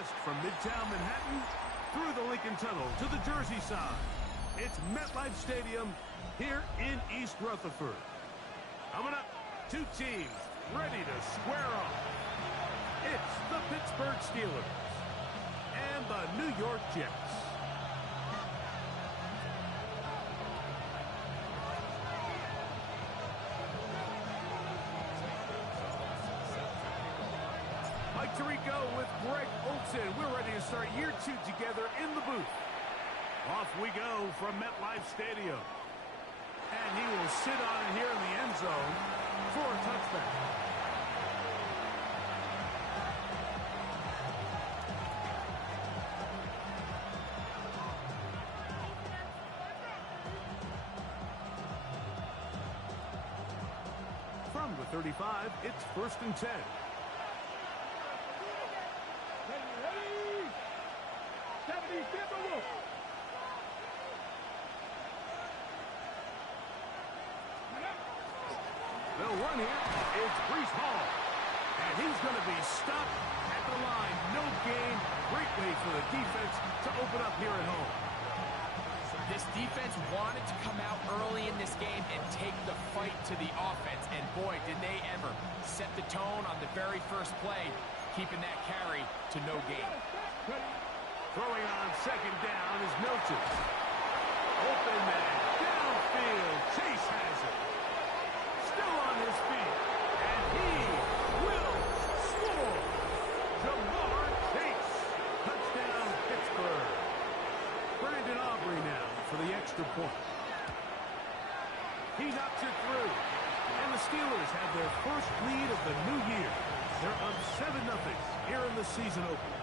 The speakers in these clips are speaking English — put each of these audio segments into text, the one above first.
west from Midtown Manhattan through the Lincoln Tunnel to the Jersey side. It's MetLife Stadium here in East Rutherford. Coming up, two teams ready to square off. It's the Pittsburgh Steelers and the New York Jets. Mike Tirico with Greg Olson. We're ready to start year two together in the booth. Off we go from MetLife Stadium. And he will sit on it here in the end zone for a touchback. From the 35, it's 1st and 10. The run here is Breece Hall. And he's going to be stopped at the line. No gain. Great way for the defense to open up here at home. This defense wanted to come out early in this game and take the fight to the offense. And boy, did they ever set the tone on the very first play, keeping that carry to no gain. Throwing on 2nd down is Milton. Open man. Downfield. Chase has it. Still on his feet. And he will score. Jamar Chase. Touchdown, Pittsburgh. Brandon Aubrey now for the extra point. He knocks it through. And the Steelers have their first lead of the new year. They're up 7-0 here in the season opener.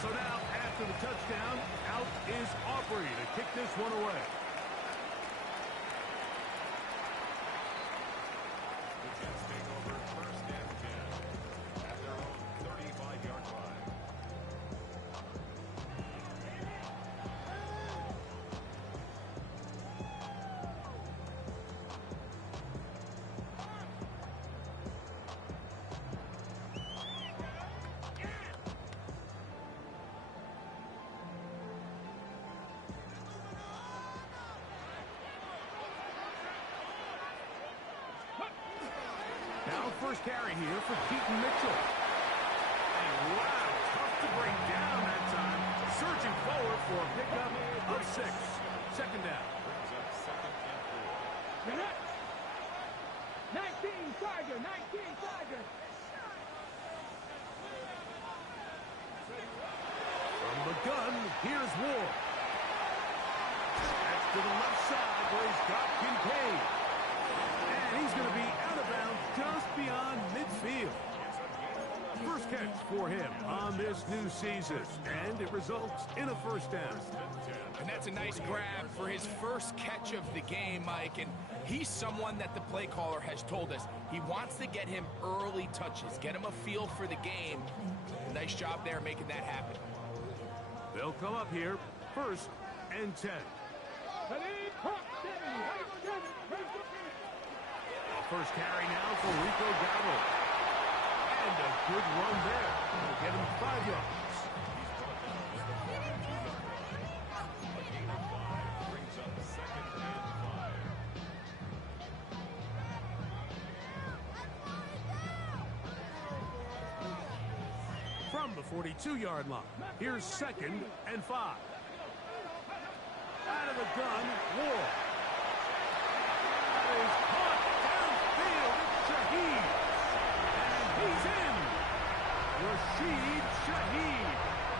So now, after the touchdown, out is Aubrey to kick this one away. The Jets take over 1st and 10 at their own 35-yard line. Now first carry here for Keaton Mitchell. And wow, tough to bring down that time. Surging forward for a pickup of 6. 2nd down. Brings up 2nd and 4. 19 Tiger, 19 Tiger. From the gun, here's Ward. That's to the left side where he's got Kincaid. And he's going to be out of bounds just beyond midfield. First catch for him on this new season. And it results in a 1st down. And that's a nice grab for his first catch of the game, Mike. And he's someone that the play caller has told us he wants to get him early touches, get him a feel for the game. Nice job there making that happen. They'll come up here 1st and 10. First carry now for Rico Dowdle. And a good run there. Will get him 5 yards. A gain of 5 brings up 2nd and 5. From the 42-yard line, here's 2nd and 5. Out of the gun, Ward. That is caught downfield. It's Shaheed. And he's in. Rashid Shaheed.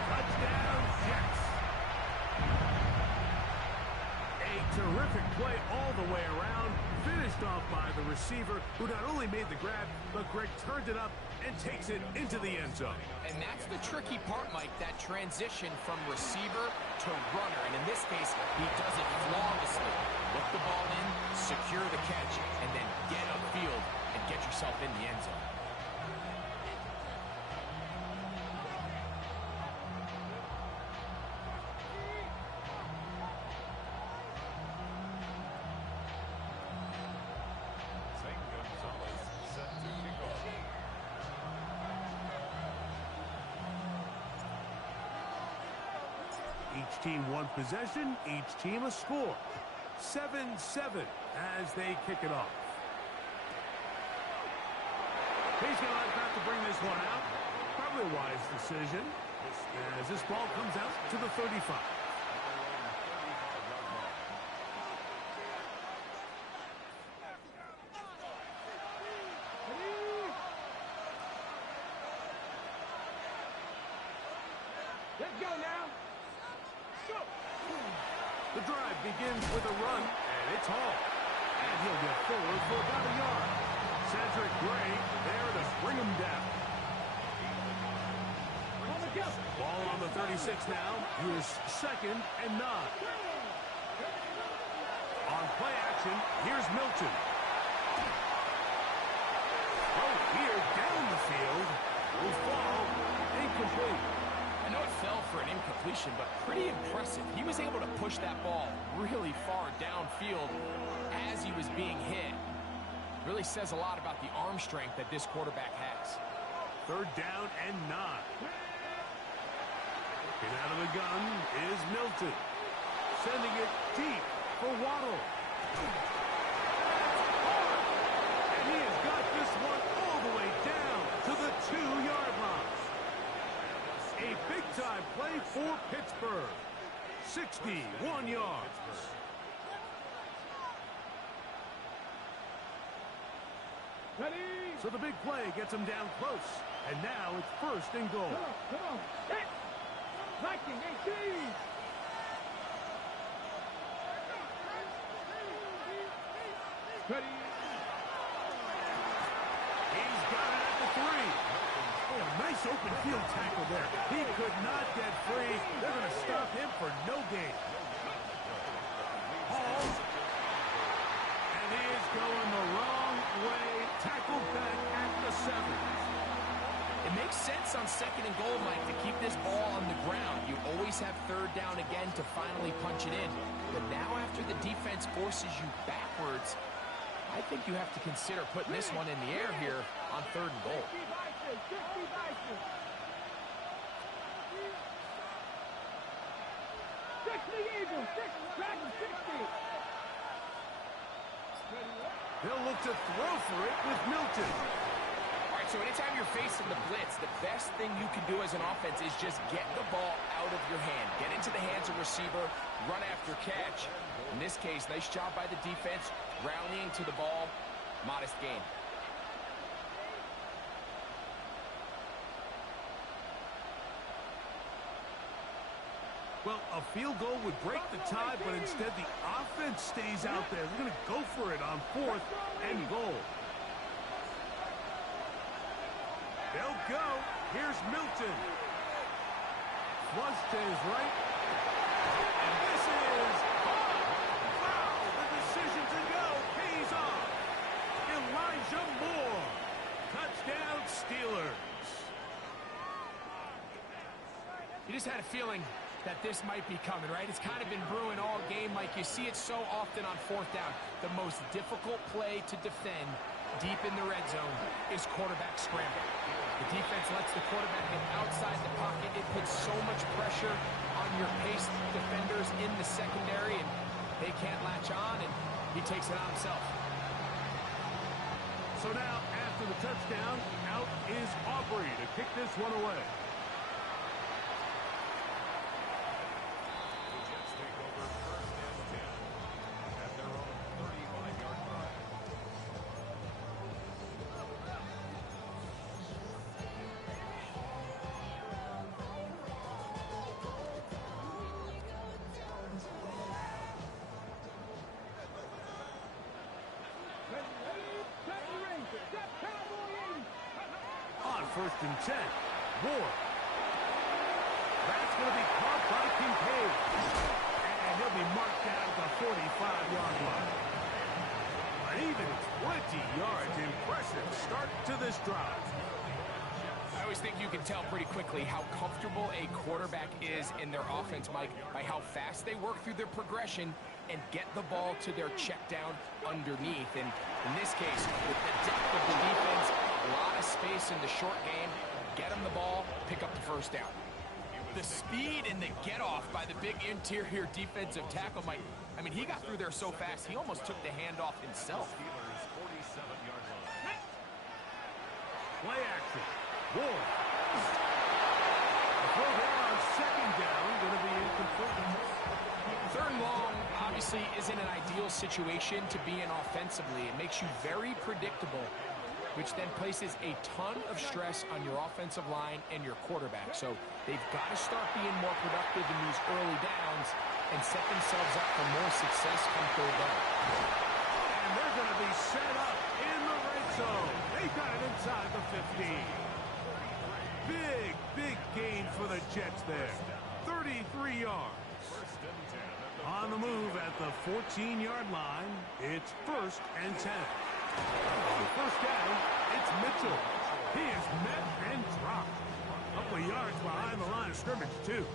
Touchdown, Jets. A terrific play all the way around. Finished off by the receiver, who not only made the grab, but Greg turned it up and takes it into the end zone. And that's the tricky part, Mike, that transition from receiver to runner. And in this case, he does it flawlessly. Look the ball in, secure the catch, and then get upfield and get yourself in the end zone. Each team one possession, each team a score. 7-7 as they kick it off. He's going to have to bring this one out. Probably a wise decision as this ball comes out to the 35. Let's go now. Go. The drive begins with a run, and it's hauled. And he'll get forward for about a yard. Cedric Gray there to bring him down. On the go. Ball on the 36 now. Here's 2nd and 9. On play action, here's Milton. Oh, here down the field will fall incomplete. I know it fell for an incompletion, but pretty impressive. He was able to push that ball really far downfield as he was being hit. Really says a lot about the arm strength that this quarterback has. 3rd down and 9. And out of the gun is Milton. Sending it deep for Waddle. And he has got this one all the way down to the 2-yard line. A big-time play for Pittsburgh. 61 yards. Ready. So the big play gets him down close. And now it's 1st and goal. Come on. Hit. Viking 18. Ready. He's got it at the 3. Oh, a nice open field tackle there. He could not get free. They're going to stop him for no gain. Hall. And he is going the wrong way. Tackled back at the 7. It makes sense on 2nd and goal, Mike, to keep this ball on the ground. You always have 3rd down again to finally punch it in. But now after the defense forces you backwards, I think you have to consider putting this one in the air here on 3rd and goal. 60 Eagles, 60. They'll look to throw for it with Milton. All right, so anytime you're facing the blitz, the best thing you can do as an offense is just get the ball out of your hand. Get into the hands of receiver, run after catch. In this case, nice job by the defense, rallying to the ball, modest gain. Well, a field goal would break the tie, but instead the offense stays out there. They're going to go for it on 4th and goal. They'll go. Here's Milton. Flush to his right. And this is foul. The decision to go pays off. Elijah Moore. Touchdown Steelers. You just had a feeling that this might be coming, right? It's kind of been brewing all game, Mike. You see it so often on 4th down. The most difficult play to defend deep in the red zone is quarterback scramble. The defense lets the quarterback get outside the pocket. It puts so much pressure on your paced defenders in the secondary, and they can't latch on, and he takes it on himself. So now, after the touchdown, out is Aubrey to kick this one away. The Jets take over 1st and 10 at their own 35-yard line. On 1st and 10, Moore. That's going to be caught by Kincaid. And he'll be marked down at the 45-yard line. An even 20 yards. Impressive start to this drive. I always think you can tell pretty quickly how comfortable a quarterback is in their offense, Mike, by how fast they work through their progression and get the ball to their check down underneath. And in this case, with the depth of the defense, a lot of space in the short game, get them the ball, pick up the 1st down. The speed and the get-off by the big interior defensive tackle, Mike. I mean, he got through there so fast, he almost took the handoff himself. Steelers 47-yard line. Play action. Wolf. The throw there on second down, going to be incomplete. Third and long obviously isn't an ideal situation to be in offensively. It makes you very predictable, which then places a ton of stress on your offensive line and your quarterback. So they've got to start being more productive in these early downs and set themselves up for more success come third down. And they're going to be set up in the red zone. They got it inside the 15. Big gain for the Jets there. 33 yards. On the move at the 14-yard line, it's 1st and 10. On first down, it's Mitchell. He is met and dropped. A couple of yards behind the line of scrimmage, too.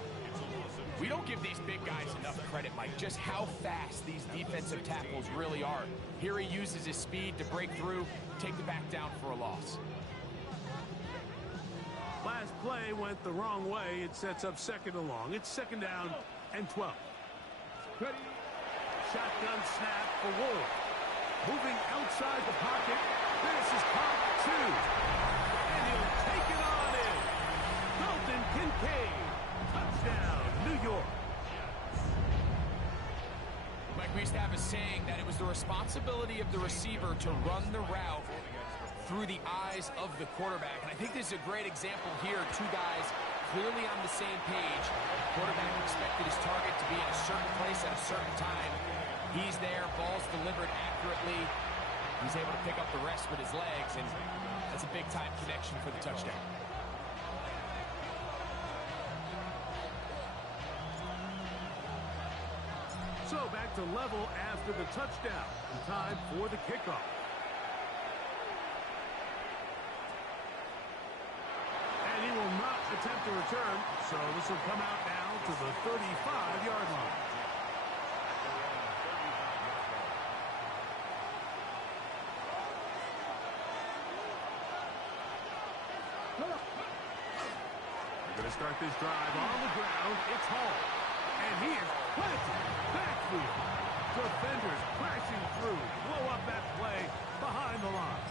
We don't give these big guys enough credit, Mike, just how fast these defensive tackles really are. Here he uses his speed to break through, take the back down for a loss. Last play went the wrong way. It sets up 2nd and long. It's 2nd down and 12. Shotgun snap for Wolf. Moving outside the pocket. This is caught 2. And he'll take it on in. Dalton Kincaid. Touchdown, New York. Mike, we used to have a saying that it was the responsibility of the receiver to run the route through the eyes of the quarterback. And I think this is a great example here. Two guys clearly on the same page. Quarterback expected his target to be in a certain place at a certain time. He's there, ball's delivered accurately. He's able to pick up the rest with his legs, and that's a big-time connection for the touchdown. So back to level after the touchdown. Time for the kickoff. And he will not attempt to return, so this will come out now to the 35-yard line. They're going to start this drive on the ground. It's Hall. And he is planted. Backfield. Defenders crashing through. Blow up that play behind the line.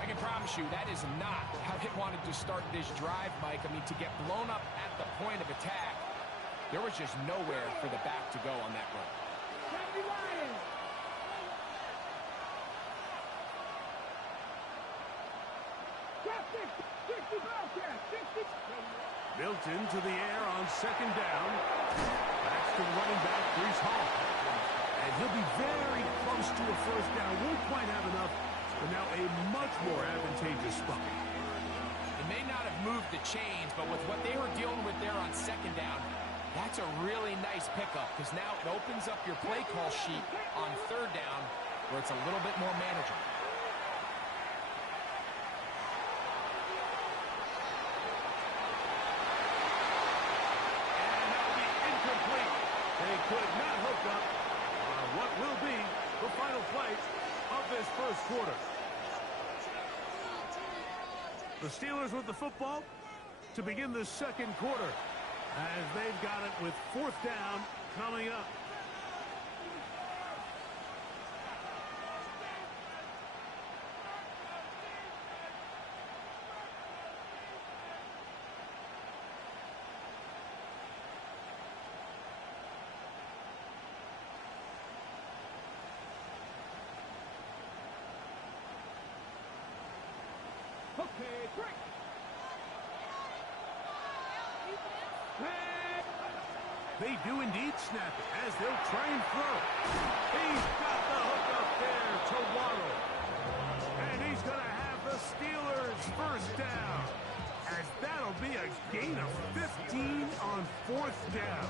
I can promise you that is not how they wanted to start this drive, Mike. I mean, to get blown up at the point of attack, there was just nowhere for the back to go on that run. Milton to the air on 2nd down. That's to running back, Breece Hall. And he'll be very close to a 1st down. Won't quite have enough, but now a much more advantageous spot. It may not have moved the chains, but with what they were dealing with there on 2nd down, that's a really nice pickup, because now it opens up your play call sheet on 3rd down, where it's a little bit more manageable. They could not hook up on what will be the final play of this 1st quarter. The Steelers with the football to begin the 2nd quarter, as they've got it with 4th down coming up. Okay, break. They do indeed snap it as they'll try and throw. He's got the hook up there to Waddle. And he's going to have the Steelers 1st down, as that'll be a gain of 15 on 4th down.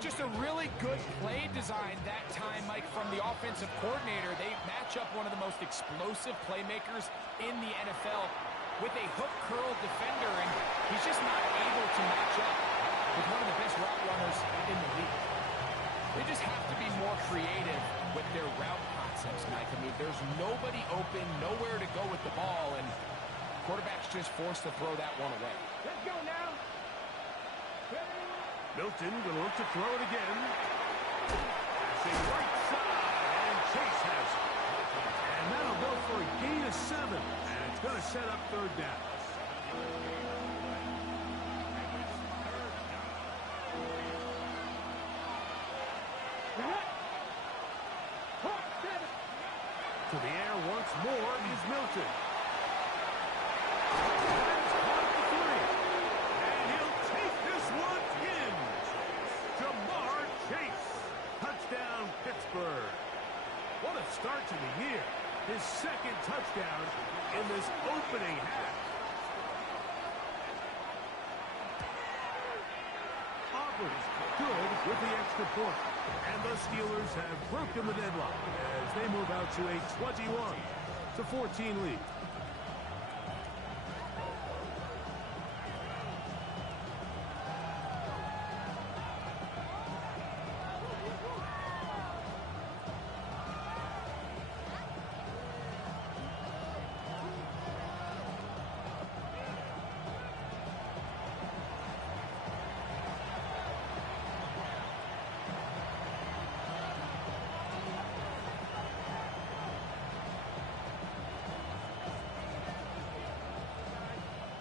Just a really good play design that time, Mike, from the offensive coordinator. They match up one of the most explosive playmakers in the NFL with a hook curl defender, and he's just not able to match up with one of the best route runners in the league. They just have to be more creative with their route concepts, Mike. I mean, there's nobody open, nowhere to go with the ball, and quarterback's just forced to throw that one away. Let's go now. Milton going to look to throw it again. Passing right side, and Chase has it. And that'll go for a gain of 7. And it's going to set up third down. To the air once more is Milton. That's caught for 3. And he'll take this one in. Jamar Chase. Touchdown, Pittsburgh. What a start to the year. His second touchdown in this opening half. Auburn's good with the extra point. And the Steelers have broken the deadlock as they move out to a 21-14 lead.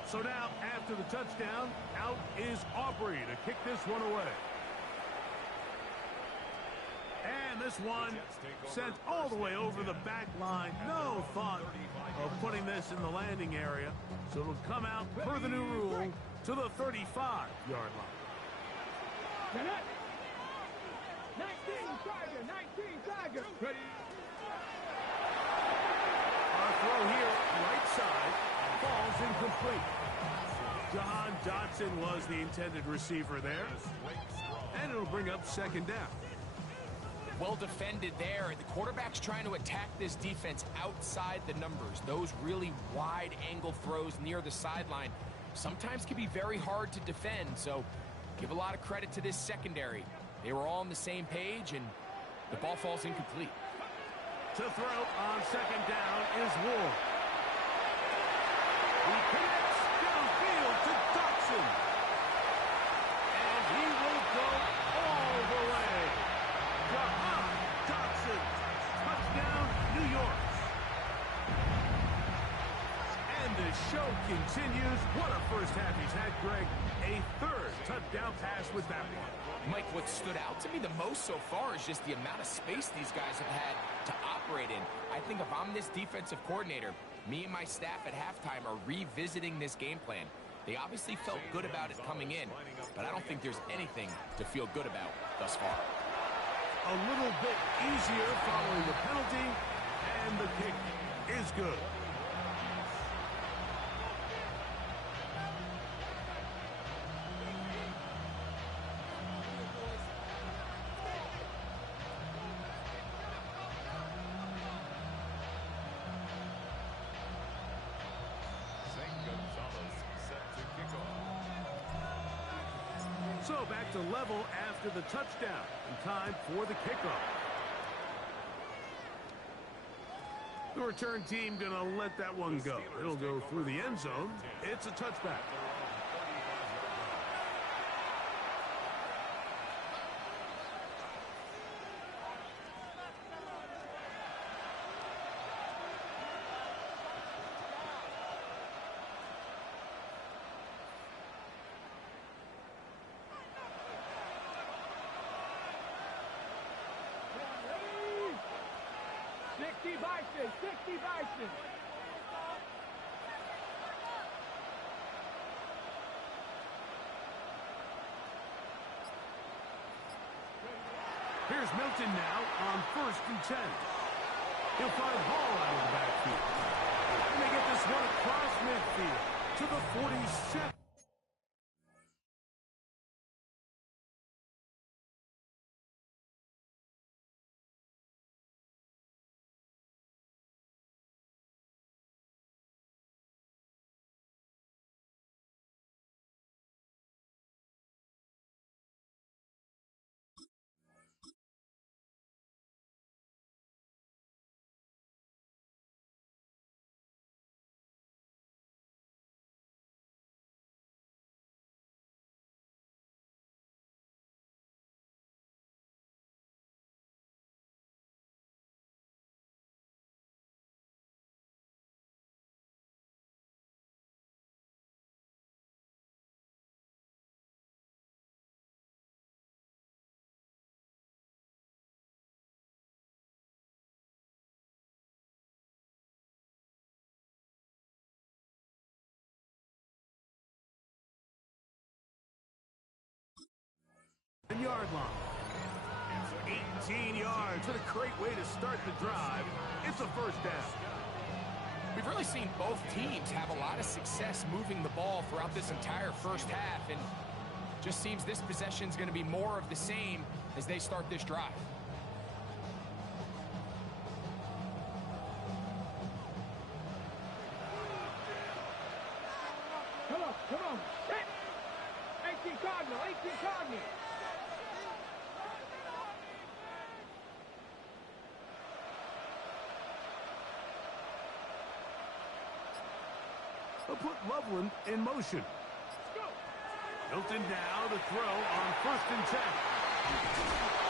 So now, after the touchdown, out is Aubrey to kick this one away. And this one sent all the way over the back line. No thought of putting this in the landing area. So it'll come out, per the new rule, to the 35-yard line. 19 Tiger. Ready. Our throw here, right side, falls incomplete. John Dotson was the intended receiver there. And it'll bring up second down. Well defended there. The quarterback's trying to attack this defense outside the numbers. Those really wide angle throws near the sideline sometimes can be very hard to defend. So give a lot of credit to this secondary. They were all on the same page, and the ball falls incomplete. To throw on second down is Ward. He connects downfield to Dotson. And he will go all the way. Jahan Dotson. Touchdown, New York. And the show continues. What a first half he's had, Greg. A third touchdown pass with that one. Mike, what stood out to me the most so far is just the amount of space these guys have had to operate in. I think if I'm this defensive coordinator, me and my staff at halftime are revisiting this game plan. They obviously felt good about it coming in, but I don't think there's anything to feel good about thus far. A little bit easier following the penalty, and the kick is good. So back to level after the touchdown. And time for the kickoff. The return team going to let that one go. It'll go through the end zone. It's a touchback. Bison, 60 Bison. Here's Milton now on 1st and 10. He'll find Hall out of the backfield. And they get this one across midfield to the 47. 30-yard line. 18 yards. What a great way to start the drive. It's a first down. We've really seen both teams have a lot of success moving the ball throughout this entire first half, and just seems this possession's going to be more of the same as they start this drive. Come on. Hit. 18 Cardinal, 18 Cardinal. They'll put Loveland in motion. Hilton now to throw on 1st and 10.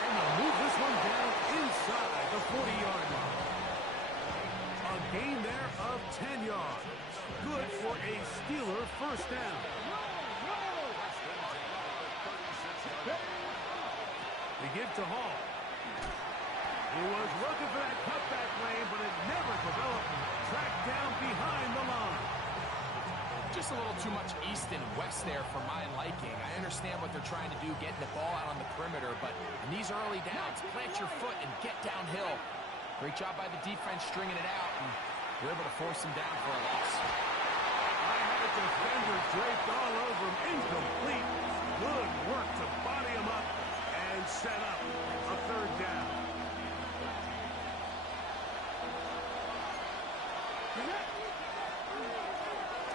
And they'll move this one down inside the 40-yard line. A gain there of 10 yards. Good for a Steeler first down. They give to Hall. He was looking for that cutback lane, but it never developed. Tracked down behind the line. Just a little too much east and west there for my liking. I understand what they're trying to do, getting the ball out on the perimeter, but in these early downs, plant your foot and get downhill. Great job by the defense stringing it out, and we're able to force them down for a loss. I had a defender draped all over him. Incomplete. Good work to body him up and set up a third down.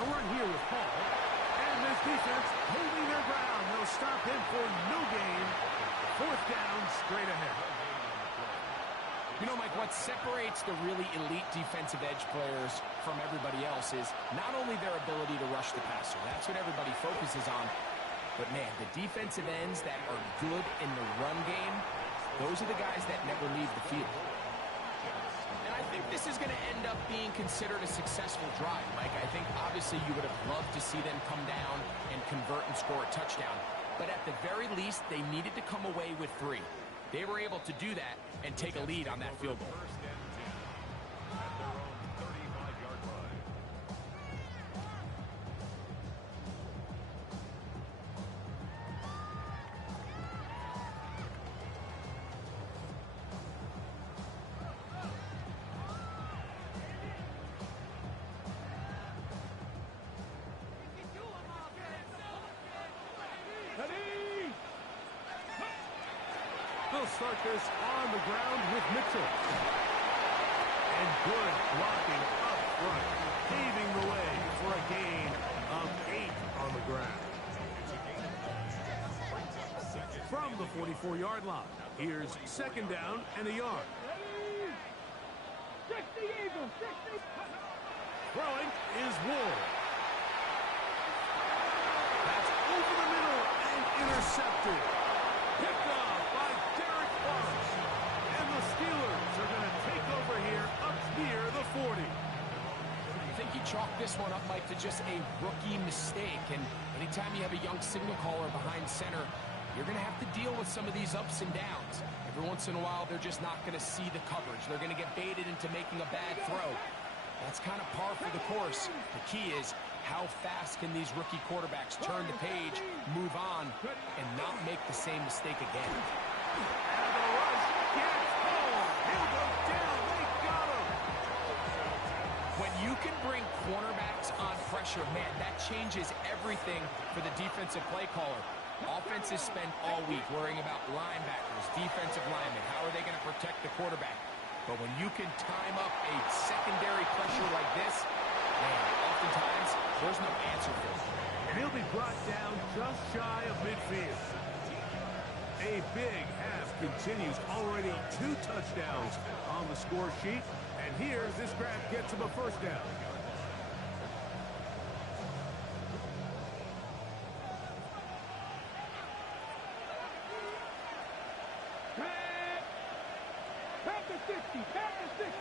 A run here with Paul. And this defense holding their ground. They'll stop him for no gain. Fourth down, straight ahead. You know, Mike, what separates the really elite defensive edge players from everybody else is not only their ability to rush the passer. That's what everybody focuses on. But, man, the defensive ends that are good in the run game, those are the guys that never leave the field. And I think this is going to end up being considered a successful drive, Mike. I think, obviously, you would have loved to see them come down and convert and score a touchdown. But at the very least, they needed to come away with 3. They were able to do that and take a lead on that field goal. First and 10 at their own 35-yard line. They'll start this on the ground with Mitchell. And good blocking up front, paving the way for a gain of 8 on the ground. From the 44-yard line, here's second down and a yard. 60 Eagles, 60. Throwing is Ward. That's over the middle and intercepted. Picked off by Derek Forrest. And the Steelers are going to take over here up near the 40. I think you chalk this one up, Mike, to just a rookie mistake. And anytime you have a young signal caller behind center, you're going to have to deal with some of these ups and downs. Every once in a while, they're just not going to see the coverage. They're going to get baited into making a bad throw. That's kind of par for the course. The key is how fast can these rookie quarterbacks turn the page, move on, and not make the same mistake again. And the rush gets home. He'll go down. They got him. When you can bring cornerbacks on pressure, man, that changes everything for the defensive play caller. Offenses spend all week worrying about linebackers, defensive linemen. How are they going to protect the quarterback? But when you can time up a secondary pressure like this, man, oftentimes there's no answer for it. And he'll be brought down just shy of midfield. A big half continues. Already 2 touchdowns on the score sheet. And here, this grab gets him a first down. Back to 60, back to 60.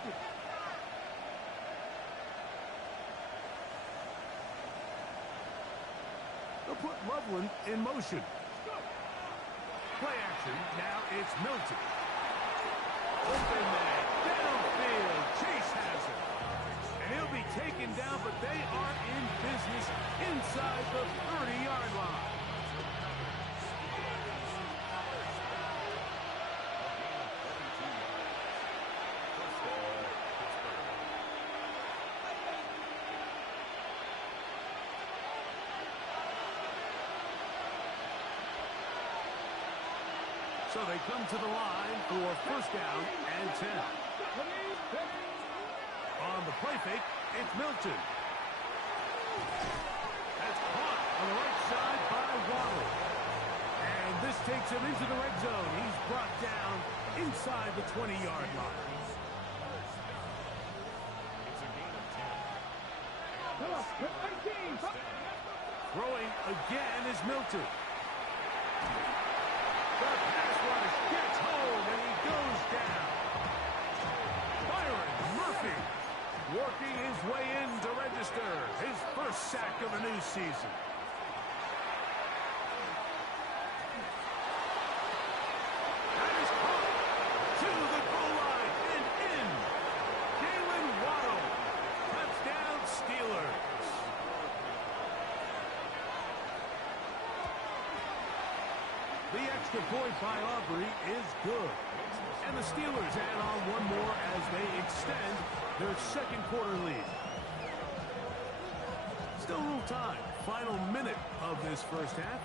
They'll put Loveland in motion. Play action. Now it's Milton. Open man. Downfield. Chase has it. And he'll be taken down, but they are in business inside the 30-yard line. So they come to the line for first down and 10. On the play fake, it's Milton. That's caught on the right side by Waddle. And this takes him into the red zone. He's brought down inside the 20-yard line. It's a gain of 10. Throwing again is Milton. The pass rush gets home, and he goes down. Byron Murphy working his way in to register his first sack of the new season. That is caught to the goal line and in. Jalen Waddle. Touchdown Steelers. The extra point by Aubrey is good. And the Steelers add on one more as they extend their second quarter lead. Still a little time. Final minute of this first half.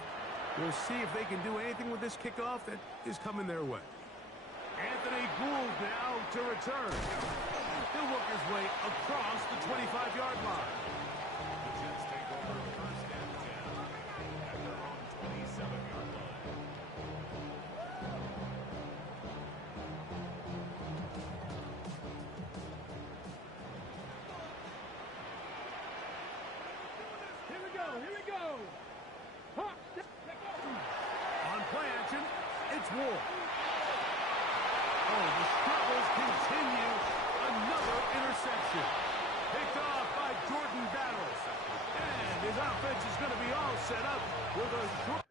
We'll see if they can do anything with this kickoff that is coming their way. Anthony Gould now to return. He'll work his way across the 25-yard line. The Jets take over first and 10 at their own 27-yard line. Here we go. Hop, step, On play action, it's Ward. Oh, the struggles continue. Another interception. Picked off by Jordan Battles. And his offense is going to be all set up with a short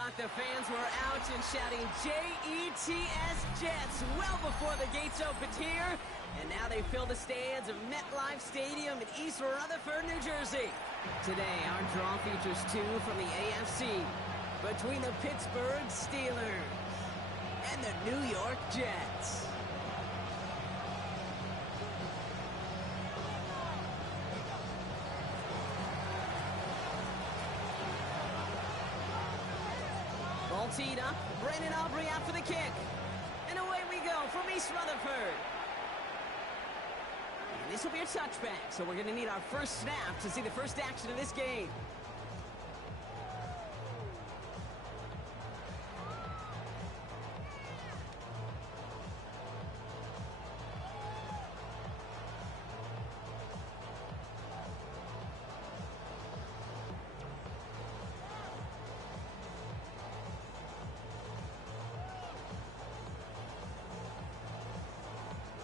Rock, the fans were out and shouting J-E-T-S Jets well before the gates opened here. And now they fill the stands of MetLife Stadium in East Rutherford, New Jersey. Today, our draw features two from the AFC between the Pittsburgh Steelers and the New York Jets. Ball teed up, Brandon Aubrey out for the kick. And away we go from East Rutherford. And this will be a touchback, so we're going to need our first snap to see the first action of this game.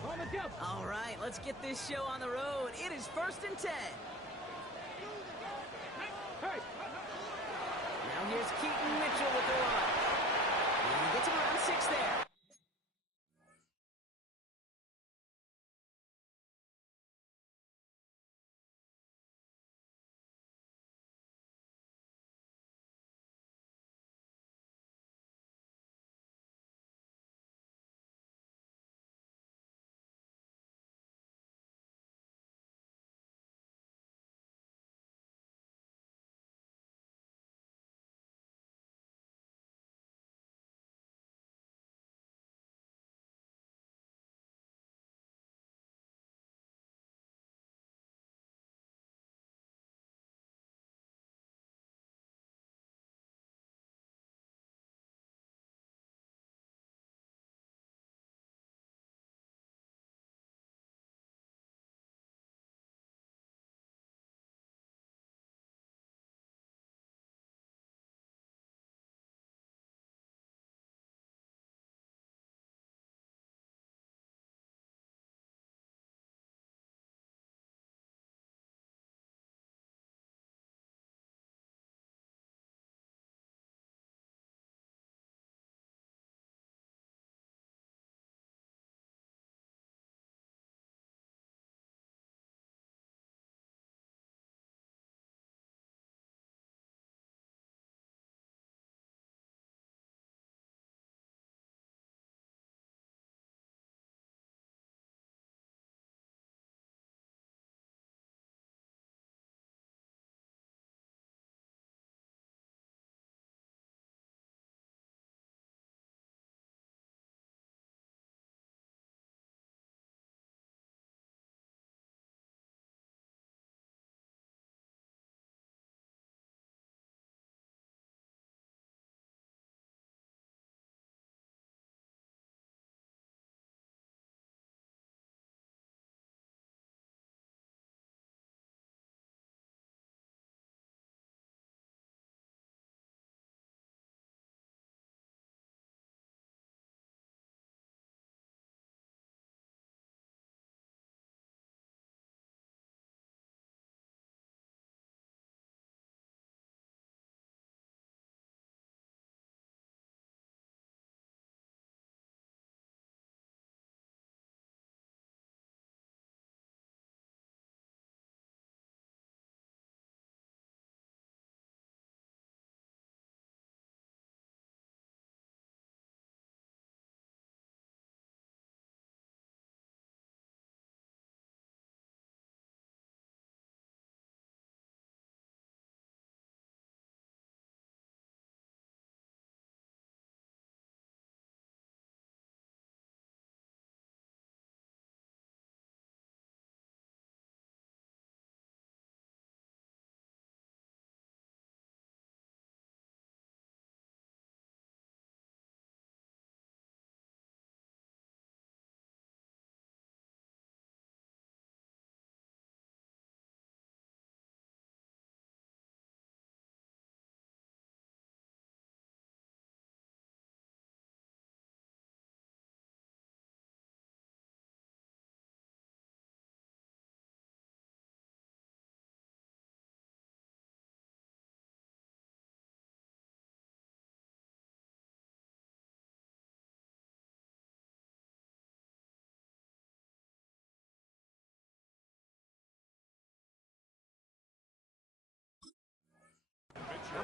On the jump. All right, let's get this show on the road. It is 1st and 10. Hey. Now here's Keaton Mitchell with the run. And he gets him around 6 there.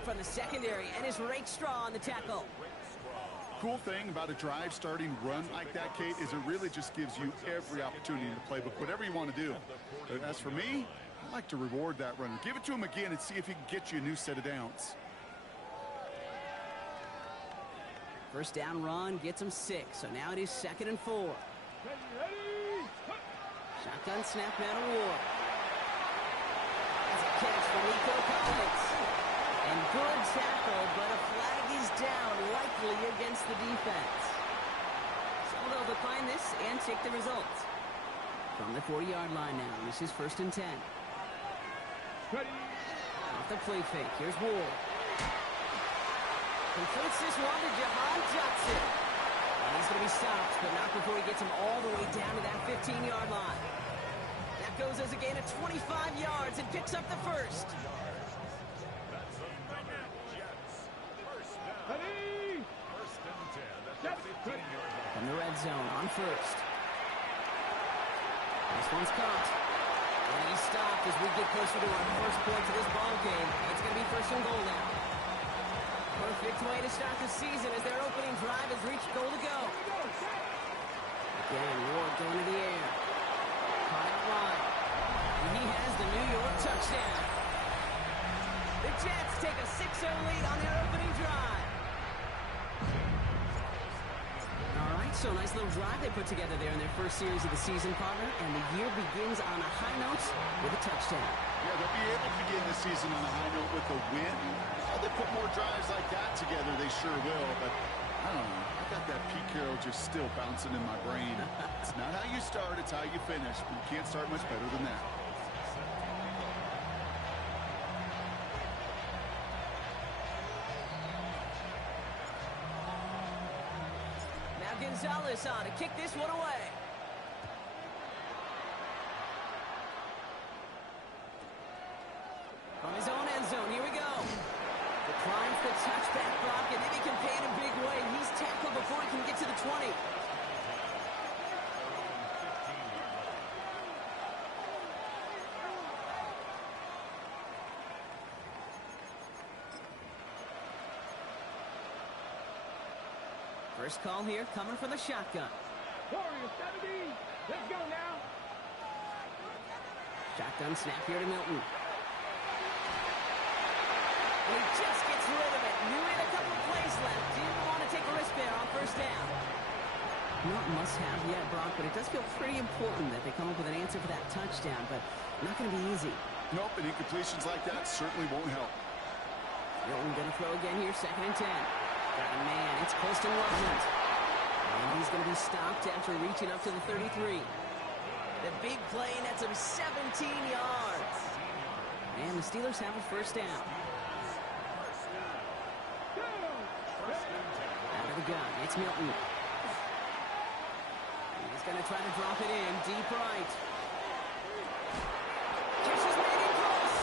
out from the secondary and is Rake Straw on the tackle. Cool thing about a drive starting run like that, Kate, is it really just gives you every opportunity in the playbook, whatever you want to do. But as for me, I like to reward that runner. Give it to him again and see if he can get you a new set of downs. First down run gets him 6, so now it is 2nd and 4. Shotgun snap now to Ward. That's a catch for Nico Collins. And good tackle, but a flag is down, likely against the defense. So they'll decline this and take the result. From the 40-yard line now, this is 1st and 10. Off the play fake, here's Ward. Completes this one to Jahan Johnson. And he's going to be stopped, but not before he gets him all the way down to that 15-yard line. That goes as a gain of 25 yards and picks up the first. From the red zone on first. This one's caught. And he's stopped as we get closer to our first point of this ball game. It's going to be 1st and goal now. Perfect way to start the season as their opening drive has reached goal to go. Again, Ward going to the air. Caught out wide. And he has the New York touchdown. The Jets take a 6-0 lead on their opening drive. All right, so a nice little drive they put together there in their first series of the season, partner. And the year begins on a high note with a touchdown. Yeah, they'll be able to begin the season on a high note with a win. Well, they put more drives like that together, they sure will. But I don't know, I got that Pete Carroll just still bouncing in my brain. It's not how you start, it's how you finish. But you can't start much better than that. Now Gonzalez on to kick this one away. From his own end zone, here we go. Declines the touchback block, and then he can pay in a big way. He's tackled before he can get to the 20. First call here coming from the shotgun. Warriors 70. Let's go now. Shotgun snap here to Milton. And he just gets rid of it. Knew he had a couple plays left. Didn't want to take a risk there on first down. Not must-have yet, Brock, but it does feel pretty important that they come up with an answer for that touchdown, but not going to be easy. Nope, and incompletions like that certainly won't help. Milton going to throw again here, 2nd and 10. Got a man, it's Colston Loveland. And he's going to be stopped after reaching up to the 33. The big play nets him 17 yards. And the Steelers have a first down. Out of the gun, it's Milton. He's going to try to drop it in, deep right. Catch is made in close.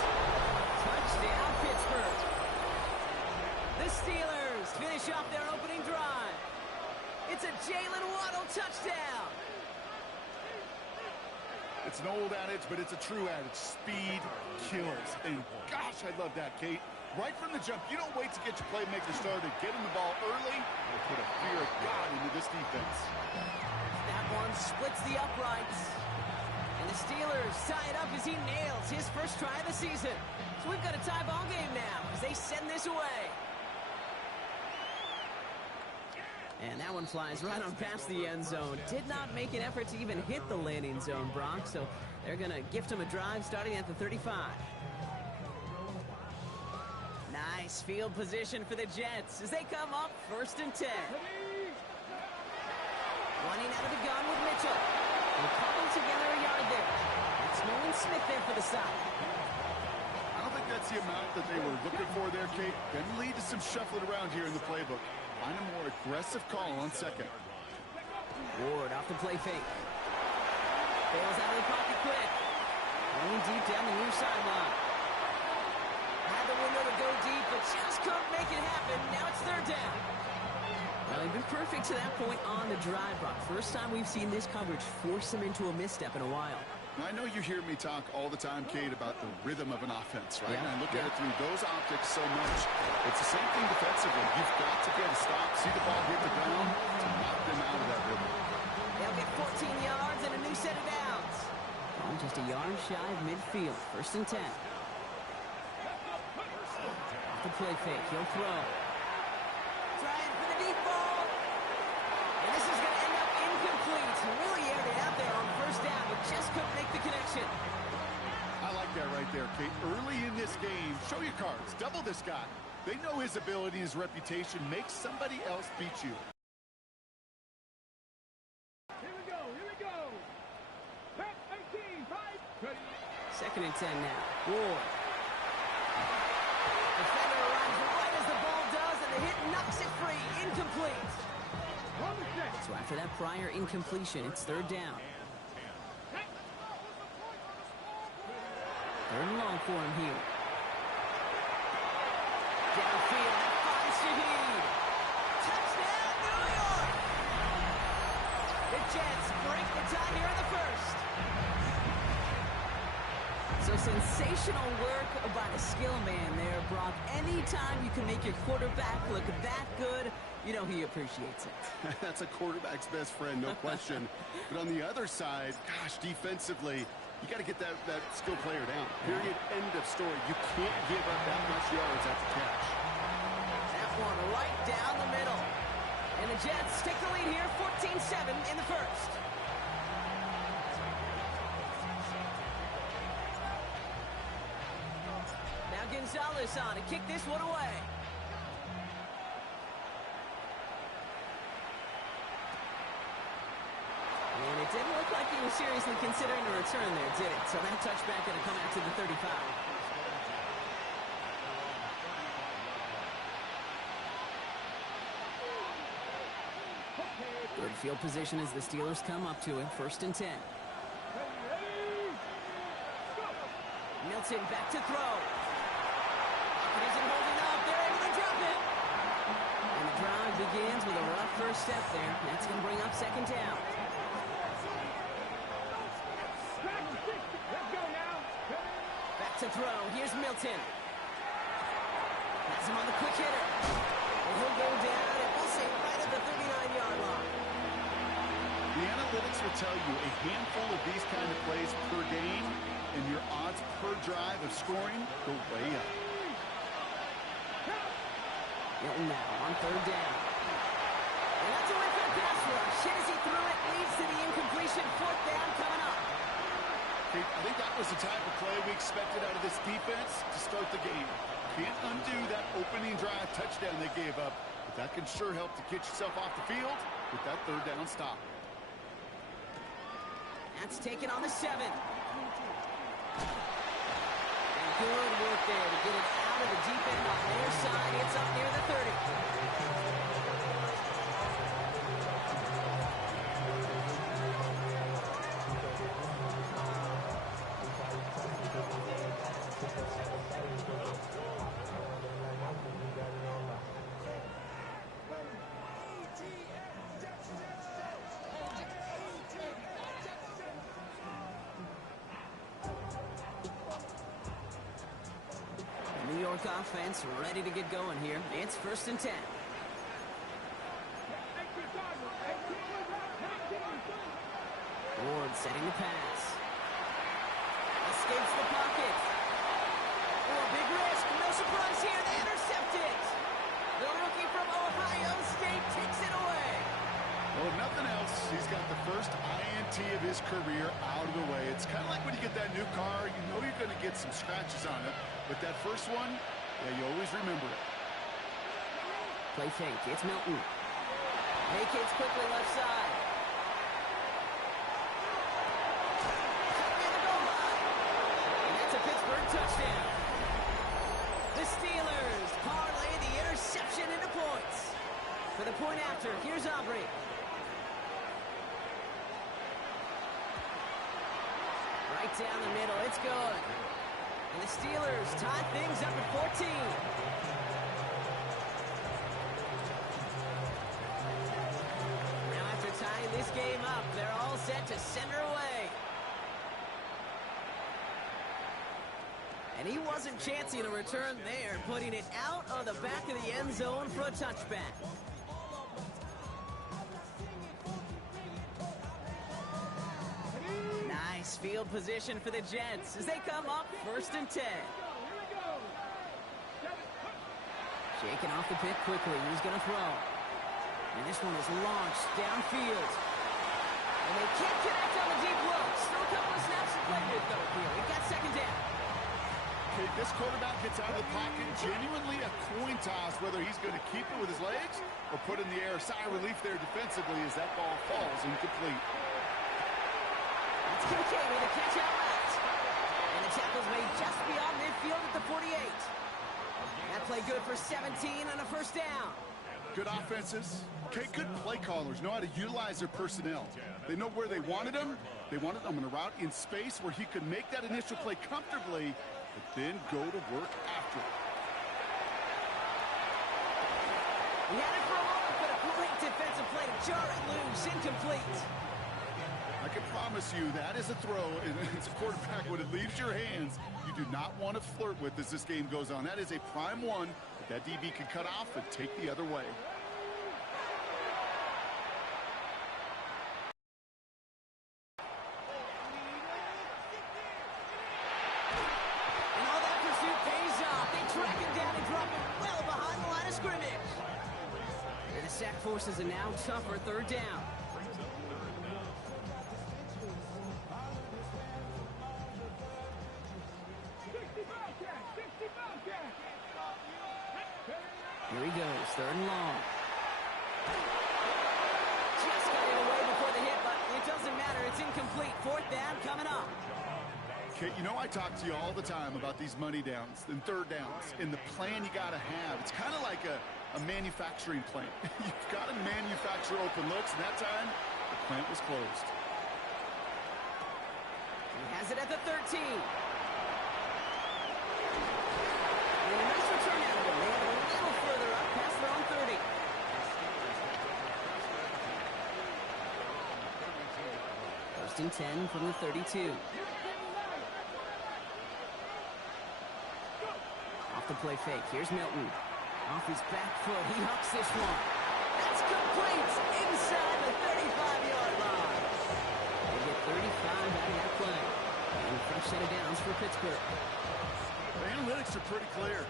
Touchdown, Pittsburgh. The Steelers finish off their opening drive. It's a Jalen Waddle touchdown. It's an old adage, but it's a true adage. Speed kills. And gosh, I love that, Kate. Right from the jump, you don't wait to get your playmaker started. Get him the ball early and put a fear of God into this defense. That one splits the uprights. And the Steelers tie it up as he nails his first try of the season. So we've got a tie ball game now as they send this away. And that one flies right on past the end zone. Did not make an effort to even hit the landing zone, Brock. So they're going to gift him a drive starting at the 35. Nice field position for the Jets as they come up 1st and 10. Running out of the gun with Mitchell. They'll cobble together a yard there. That's Nolan Smith there for the stop. I don't think that's the amount that they were looking for there, Kate. Can lead to some shuffling around here in the playbook. Find a more aggressive call on 2nd. Ward off the play fake. Bails out of the pocket quick. Going deep down the near sideline. Had the window to go deep, but just couldn't make it happen. Now it's 3rd down. Well, they've been perfect to that point on the drive, Brock. First time we've seen this coverage force them into a misstep in a while. I know you hear me talk all the time, Kate, about the rhythm of an offense, right? Yeah, And I look at it through those optics so much. It's the same thing defensively. You've got to get a stop, see the ball hit the ground to knock them out of that rhythm. They'll get 14 yards and a new set of downs. Oh, just a yard shy of midfield. 1st and 10. Off the play fake. He'll throw. Trying for the deep ball. And this is going to end up incomplete. He really aired it out there on 1st down, but just couldn't make the connection. I like that right there, Kate. Early in this game, show your cards. Double this guy. They know his ability, his reputation. Make somebody else beat you. Here we go. Here we go. 18, 5. 2nd and 10 now. Ward. Defender arrives right as the ball does, and the hit knocks it free. Incomplete. So after that prior incompletion, it's 3rd down. 3rd and long for him here. Downfield, that finds Shaheed. Touchdown, New York! The Jets break the tie here in the 1st. So sensational work by the skill man there, Brock. Anytime you can make your quarterback look that good, you know he appreciates it. That's a quarterback's best friend, no question. But on the other side, gosh, defensively, you got to get that skill player down. Period. End of story. You can't give up that much yards after catch. That one right down the middle. And the Jets take the lead here, 14-7 in the 1st. Now Gonzalez on to kick this one away. And it didn't look like he was seriously considering a return there, did it? So that touchback going to come out to the 35. Good field position as the Steelers come up to it. 1st and 10. Milton back to throw. It isn't holding up. They're able to drop it. And the drive begins with a rough 1st step there. That's going to bring up 2nd down. Back to throw. Here's Milton. Has him on the quick hitter. And he'll go down, and we'll say right at the 39-yard line. The analytics will tell you a handful of these kind of plays per game, and your odds per drive of scoring go way up. Milton now on 3rd down. And that's a way for the pass rush. As he threw it, leads to the incompletion. 4th down coming up. I think that was the type of play we expected out of this defense to start the game. Can't undo that opening drive touchdown they gave up, but that can sure help to get yourself off the field with that 3rd down stop. That's taken on the 7. And good work there to get it out of the deep end on their side. It's up near the 30. New York offense ready to get going here. It's 1st and 10. Ward setting the pass. Escapes the pocket. Oh, big risk. No surprise here. They intercept it. The rookie from Ohio State takes it away. Well, if nothing else, he's got the first INT of his career out of the way. It's kind of like when you get that new car, you know you're going to get some scratches on it. But that first one, yeah, you always remember it. Play fake. It's Milton. Vacates quickly left side. Near the goal line. And that's a Pittsburgh touchdown. The Steelers parlay the interception into points. For the point after, here's Aubrey. Right down the middle. It's good. And the Steelers tie things up at 14. Now after tying this game up, they're all set to send her away. And he wasn't chancing a return there, putting it out of the back of the end zone for a touchback. Nice field position for the Jets as they come up 1st and 10. Shaking off the pick quickly. He's going to throw. And this one is launched downfield. And they can't connect on the deep look. Still a couple of snaps to play with, though, here. He got 2nd down. Okay, this quarterback gets out of the pocket. Genuinely a coin toss whether he's going to keep it with his legs or put in the air. Sigh of relief there defensively as that ball falls incomplete. It's Kincaid with a catch out left. And the tackle's made just beyond midfield at the 48. That play good for 17 on a 1st down. Good offenses. Okay, good play callers know how to utilize their personnel. They know where they wanted him. They wanted him in a route in space where he could make that initial play comfortably, but then go to work after it. He had it for a moment, but a great defensive play to jar it loose. Incomplete. I can promise you that is a throw, and as a quarterback, when it leaves your hands, you do not want to flirt with as this game goes on. That is a prime one that DB can cut off and take the other way. And all that pursuit pays off. They track him down and drop him well behind the line of scrimmage. And the sack forces a now tougher 3rd down. Here he goes, 3rd and long. Just got it away before the hit, but it doesn't matter. It's incomplete. 4th down coming up. Okay, you know I talk to you all the time about these money downs and 3rd downs and the plan you got to have. It's kind of like a manufacturing plant. You've got to manufacture open looks, and that time, the plant was closed. He has it at the 13. And a nice return out of him. They have it a little further up past their own 30. First and 10 from the 32. Off the play fake. Here's Milton. Off his back foot. He hucks this one. That's complete inside the 35-yard line. They get 35 out of that play. And a fresh set of downs for Pittsburgh. The analytics are pretty clear.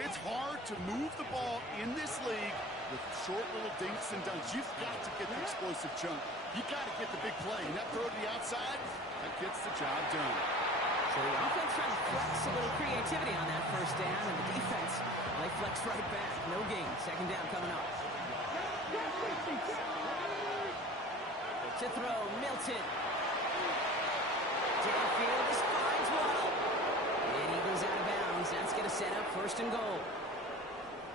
It's hard to move the ball in this league with short little dinks and dunks. You've got to get the explosive chunk. You've got to get the big play. And that throw to the outside, that gets the job done. So the offense trying to flex a little creativity on that 1st down, and the defense, they flex right back. No gain. 2nd down coming up. To throw, Milton. Downfield, this finds Waddle. And he goes out of bounds. That's going to set up 1st and goal.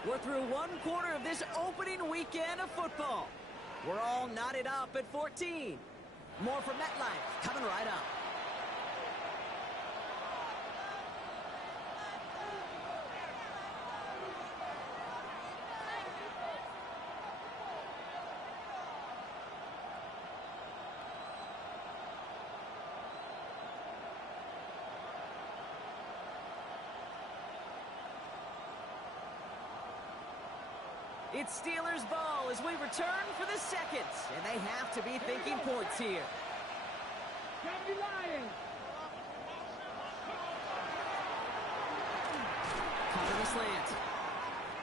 We're through 1 quarter of this opening weekend of football. We're all knotted up at 14. More from MetLife coming right up. It's Steelers ball as we return for the 2nd, and they have to be thinking points here. Cover the slant.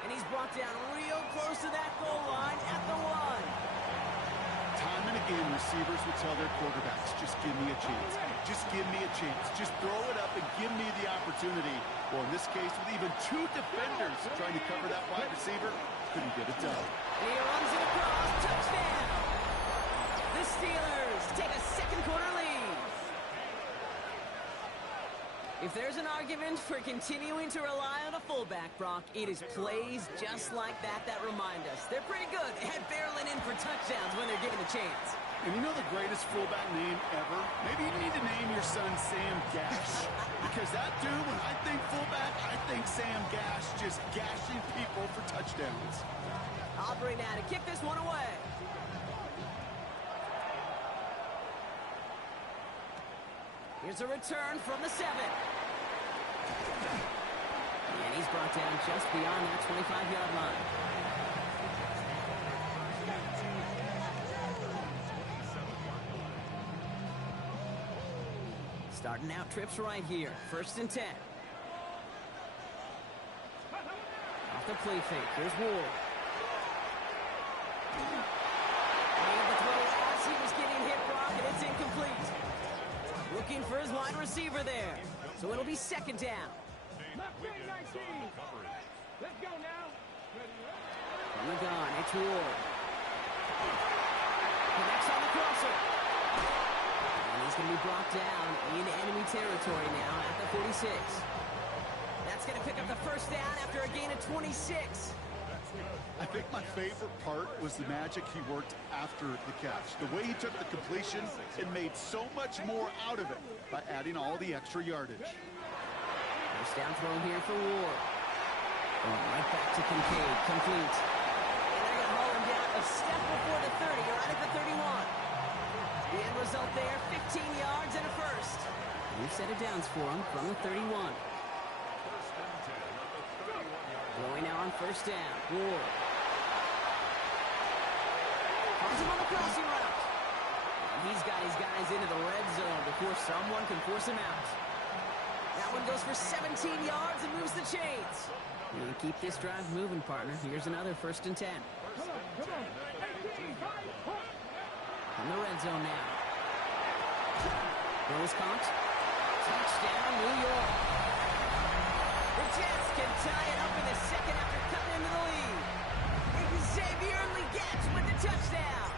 And he's brought down real close to that goal line at the 1. Time and again, receivers will tell their quarterbacks, just give me a chance. Just give me a chance. Just throw it up and give me the opportunity. Well, in this case, with even 2 defenders trying to cover that wide receiver, couldn't get it done. And he runs it across. Touchdown! The Steelers take a 2nd quarter lead. If there's an argument for continuing to rely on a fullback, Brock, it is plays just like that that remind us. They're pretty good at barreling in for touchdowns when they're given the chance. And you know the greatest fullback name ever? Maybe you need to name your son Sam Gash. Because that dude, when I think fullback, I think Sam Gash just gashing people for touchdowns. Aubrey now to kick this one away. Here's a return from the 7. And he's brought down just beyond that 25-yard line. Starting out trips right here. 1st and 10. Off the play fake. Here's Ward. Made the throw as he was getting hit, Brock, and it's incomplete. Looking for his wide receiver there. So it'll be 2nd down. Left wing 19. Let's go now. From the gun, it's Ward. Connects on the crosser. And he's going to be brought down in enemy territory now at the 46. That's going to pick up the 1st down after a gain of 26. I think my favorite part was the magic he worked after the catch. The way he took the completion and made so much more out of it by adding all the extra yardage. 1st down throw here for Ward. Going right back to Kincaid. Complete. And they're going to haul him down a step before the 30, right at the 31. The end result there, 15 yards and a 1st. New set of downs for him from the 31. Throwing now on 1st down. Ward. Comes him on the crossing route. And he's got his guys into the red zone before someone can force him out. That one goes for 17 yards and moves the chains. You can keep this drive moving, partner. Here's another 1st and 10. Come on. 18, 5, In the red zone now. Throws caught. Touchdown, New York. The Jets can tie it up in the 2nd after cutting into the lead. Xavier Legette with the touchdown.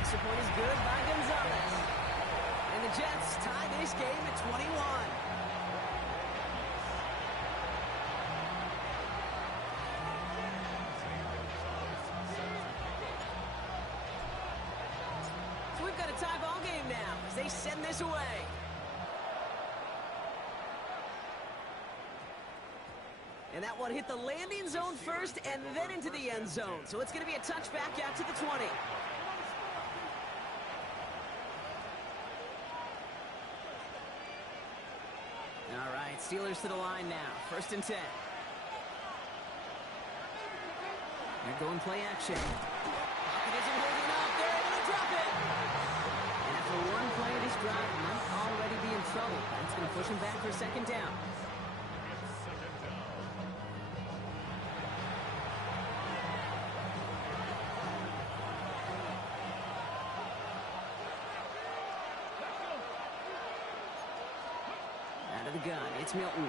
Extra point is good by Gonzalez. And the Jets tie this game at 21. So we've got a tie ball game now as they send this away. And that one hit the landing zone first and then into the end zone. So it's going to be a touchback out to the 20. All right, Steelers to the line now. 1st and 10. They're going play action. Pocket isn't holding up. They're able to drop it. And after one play, this drive might already be in trouble. That's going to push him back for a 2nd down. Out of the gun, it's Milton.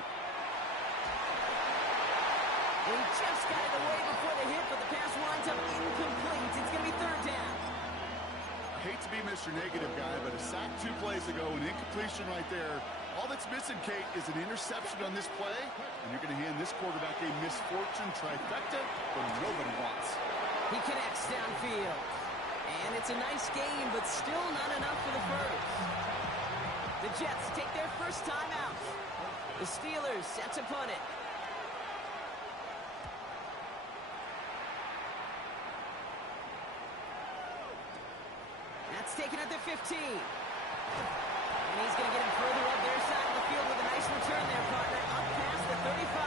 He just got it away before the hit, but the pass winds up incomplete. It's going to be 3rd down. I hate to be Mr. Negative guy, but a sack 2 plays ago, an incompletion right there. All that's missing, Kate, is an interception on this play, and you're going to hand this quarterback a misfortune trifecta when nobody wants. He connects downfield. And it's a nice game, but still not enough for the 1st. The Jets take their 1st time out. The Steelers set to punt it. That's taken at the 15. And he's going to get him further up their side of the field with a nice return there, partner. Up past the 35.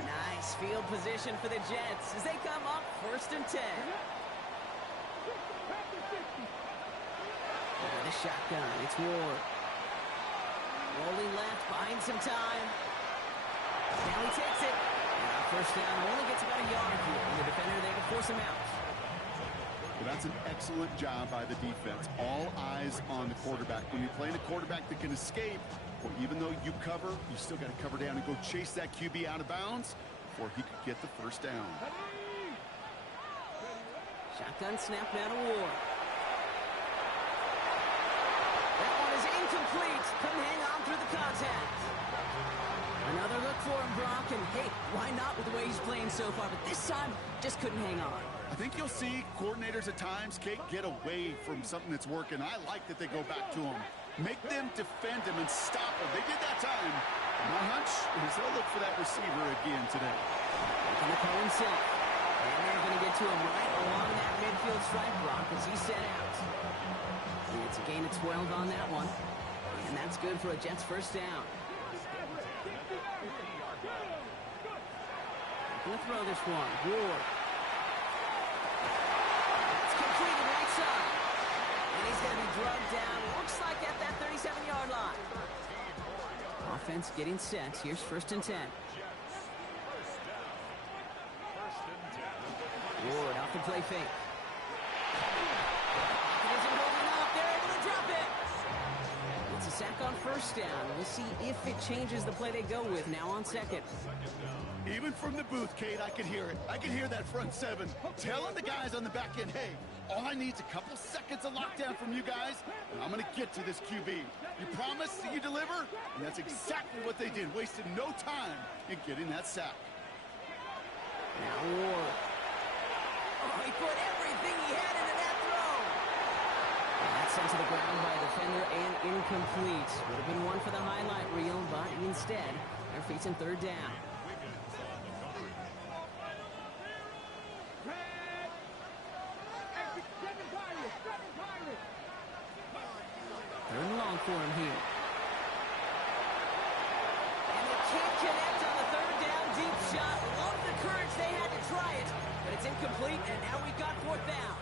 Nice field position for the Jets as they come up 1st and 10. The shotgun, it's Ward. Rolling left, buying some time. Now he takes it. Now 1st down, only gets about a yard here. And the defender there to force him out. Well, that's an excellent job by the defense. All eyes on the quarterback. When you're playing a quarterback that can escape, well, even though you cover, you still got to cover down and go chase that QB out of bounds before he could get the 1st down. Shotgun snap now to Ward. That one is incomplete. Couldn't hang on through the contact. Another look for him, Brock. And hey, why not with the way he's playing so far? But this time, just couldn't hang on. I think you'll see coordinators at times, Kate, get away from something that's working. I like that they go back to him. Make them defend him and stop him. They did that time. My hunch is they'll look for that receiver again today. Going to call himself. And they're going to get to him right along that midfield field stripe, Brock, as he set out. And it's a gain of 12 on that one. And that's good for a Jets first down. Going to throw this one. Ward. It's completed right side. And he's going to be drugged down. Looks like at that 37-yard line. Offense getting set. Here's 1st and 10. Ward off the play fake. It isn't holding up. They're able to drop it. It's a sack on 1st down. We'll see if it changes the play they go with now on 2nd. Even from the booth, Kate, I could hear it. I could hear that front 7 telling the guys on the back end, hey, all I need is a couple seconds of lockdown from you guys, and I'm going to get to this QB. You promise that you deliver? And that's exactly what they did. Wasted no time in getting that sack. Now Ward. Oh, he put everything he had into that throw. And that's sent to the ground by a defender and incomplete. Would have been one for the highlight reel, but instead, they're facing 3rd down. Third and long for him here. And they can't connect on the 3rd down deep shot. Love the courage they had to try it, but it's incomplete, and now we've got 4th down.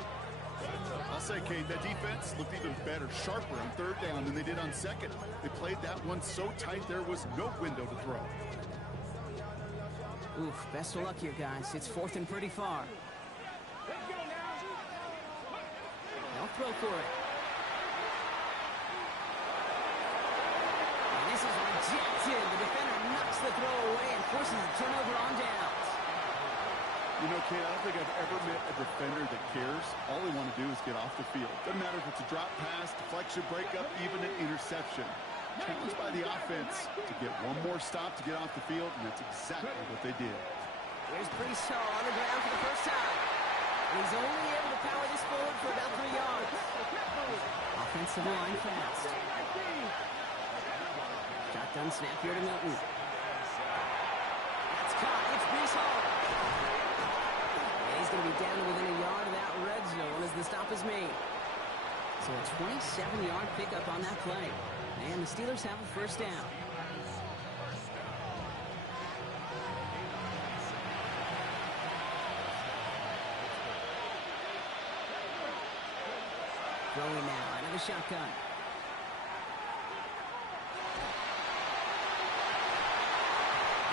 I'll say, Kate, that defense looked even better, sharper on 3rd down than they did on 2nd. They played that one so tight there was no window to throw. Oof, best of luck here, guys. It's 4th and pretty far. They'll throw for it. And this is rejected. The defender knocks the throw away and forces a turnover on downs. You know, Kate, I don't think I've ever met a defender that cares. All they want to do is get off the field. Doesn't matter if it's a drop pass, deflection, breakup, even an interception. Challenged by the offense to get one more stop to get off the field, and that's exactly what they did. Here's Brees Hall on the ground for the first time. And he's only able to power this forward for about 3 yards. Offensive line fast. Shotgun snap here to Milton. That's caught. It's Brees Hall. And he's going to be down to within a yard of that red zone as the stop is made. So a 27-yard pickup on that play. And the Steelers have a first down. Throwing now out of the shotgun.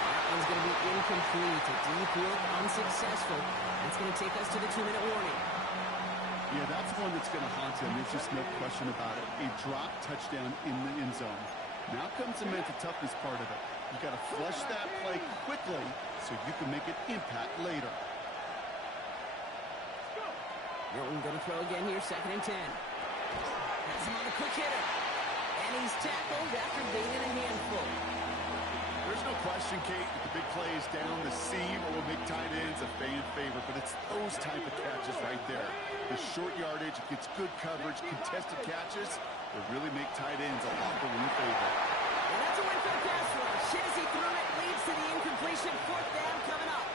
That one's going to be incomplete. A deep look, unsuccessful. That's going to take us to the 2-minute warning. Yeah, that's one that's going to haunt him. There's just no question about it. A drop touchdown in the end zone. Now comes the mental toughness part of it. You got to flush that play quickly so you can make an impact later. Milton going to throw again here, 2nd and 10. Has him on a quick hitter. And he's tackled after gaining a handful. There's no question, Kate, that the big plays down the seam or will make tight ends a fan favorite, but it's those type of catches right there. The short yardage, it gets good coverage, contested catches, that really make tight ends a locker room favorite. And that's a win for the pass rush. Hit as he threw it, leads to the incompletion. 4th down coming up.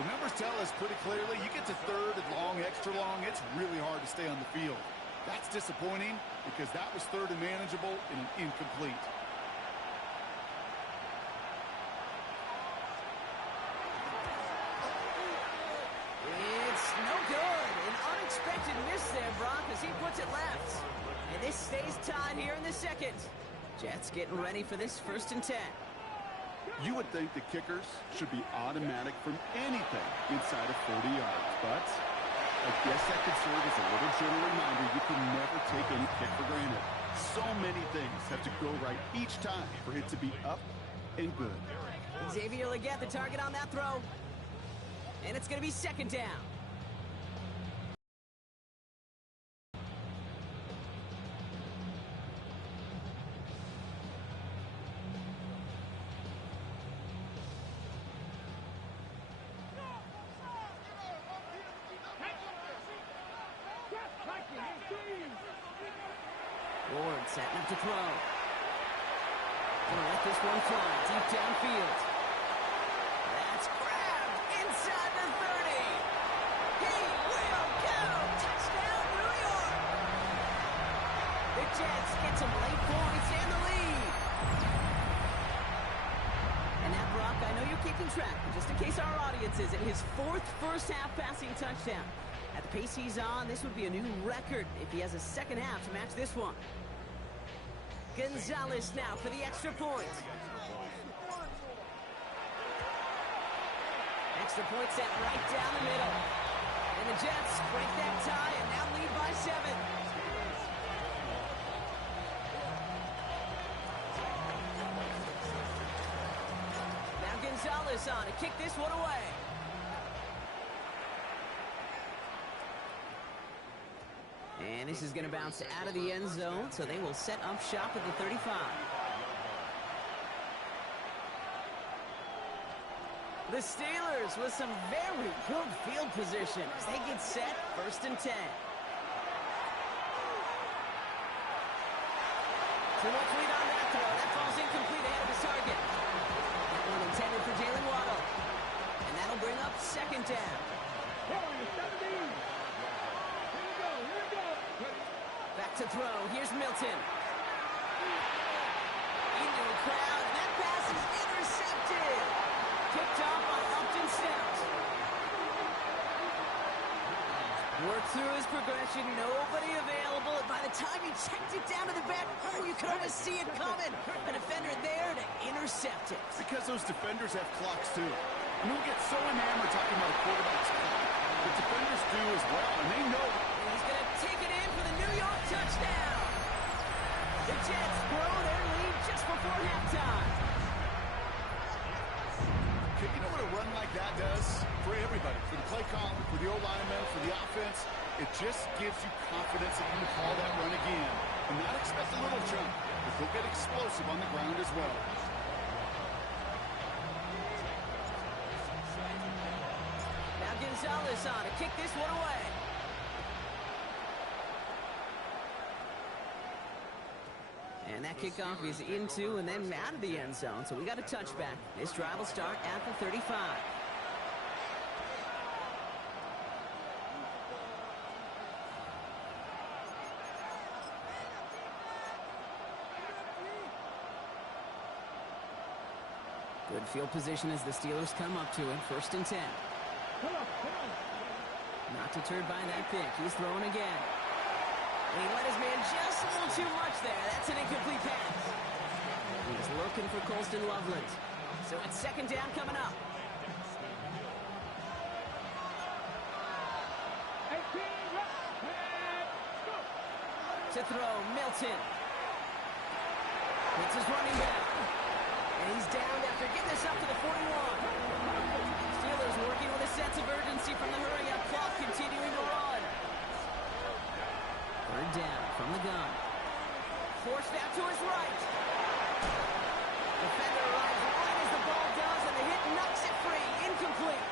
The numbers tell us pretty clearly, you get to 3rd and long, extra long, it's really hard to stay on the field. That's disappointing because that was 3rd and manageable and an incomplete. It's no good. An unexpected miss there, Brock, as he puts it left. And this stays tied here in the 2nd. Jets getting ready for this 1st and 10. You would think the kickers should be automatic from anything inside of 40 yards, but I guess that could serve as a little gentle reminder you can never take any kick for granted. So many things have to go right each time for it to be up and good. Xavier Legette, the target on that throw. And it's going to be 2nd down. Ward setting up to throw. Gonna let this one fly deep downfield. That's grabbed inside the 30. He will go! chances in his fourth first-half passing touchdown. At the pace he's on, this would be a new record if he has a second half to match this one. Gonzalez now for the extra point. Extra point set right down the middle. And the Jets break that tie and now lead by 7. Now Gonzalez on to kick this one away. And this is going to bounce out of the end zone, so they will set up shop at the 35. The Steelers with some very good field position as they get set, 1st and 10. Too much lead on that throw. That falls incomplete ahead of his target. That one intended for Jalen Waddle. And that'll bring up 2nd down. Back to throw. Here's Milton. Into the crowd, and that pass is intercepted. Picked off by Upton Stout. Worked through his progression, nobody available. And by the time he checked it down to the back, oh, you could almost see it coming. A defender there to intercept it. Because those defenders have clocks too. And we get so enamored talking about a quarterback's clock. The defenders do as well, and they know. And he's going to take it in for the New York touchdown. The Jets grow their lead just before halftime. You know what a run like that does for everybody, for the play caller, for the O-lineman, for the offense? It just gives you confidence that you can call that run again and not expect a little jump, but they'll get explosive on the ground as well. Now Gonzalez on to kick this one away. And that kickoff is into and then out of the end zone. So we got a touchback. This drive will start at the 35. Good field position as the Steelers come up to it. 1st and 10. Not deterred by that pick. He's throwing again. And he let his man just a little too much there. That's an incomplete pass. He's looking for Colston Loveland. So it's 2nd down coming up. To throw, Milton. Hits his running back. And he's down after getting this up to the 41. Steelers working with a sense of urgency from the hurry-up clock, continuing to run. 3rd down from the gun. Forced out to his right. Defender arrives right as the ball does, and the hit knocks it free. Incomplete.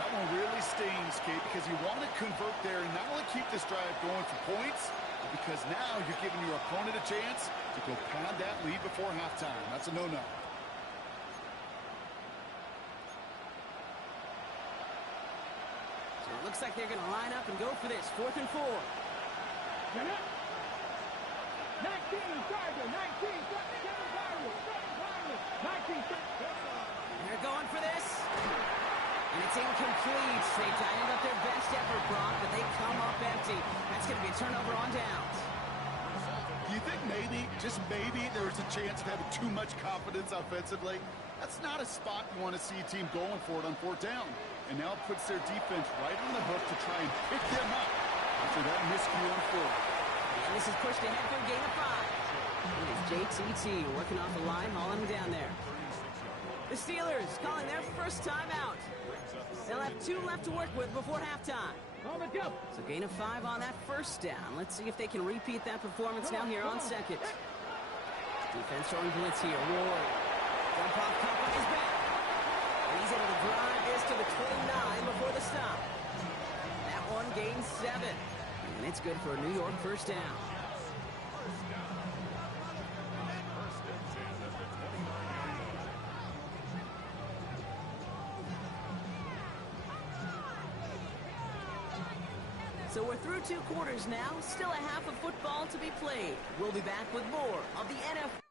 That one really stings, Kate, because you want to convert there and not only keep this drive going for points, but because now you're giving your opponent a chance to go pad that lead before halftime. That's a no-no. So it looks like they're going to line up and go for this. 4th and 4. 19, Tiger, 19, 19. They're going for this. And it's incomplete. They dialed up their best effort, Brock, but they come up empty. That's going to be a turnover on downs. Do you think maybe, just maybe, there's a chance of having too much confidence offensively? That's not a spot you want to see a team going for it on 4th down. And now it puts their defense right on the hook to try and pick them up after that miscue on 4th. And this is pushed ahead for a gain of 5. It is JTT working off the line, hauling him down there. The Steelers calling their first timeout. They'll have 2 left to work with before halftime. So gain of 5 on that 1st down. Let's see if they can repeat that performance now here on 2nd. Defense throwing blitz here. Ward. Jump off cup on his back. And he's able to drive this to the 29 before the stop. That one gains 7. And it's good for a New York 1st down. So we're through 2 quarters now. Still a half of football to be played. We'll be back with more of the NFL.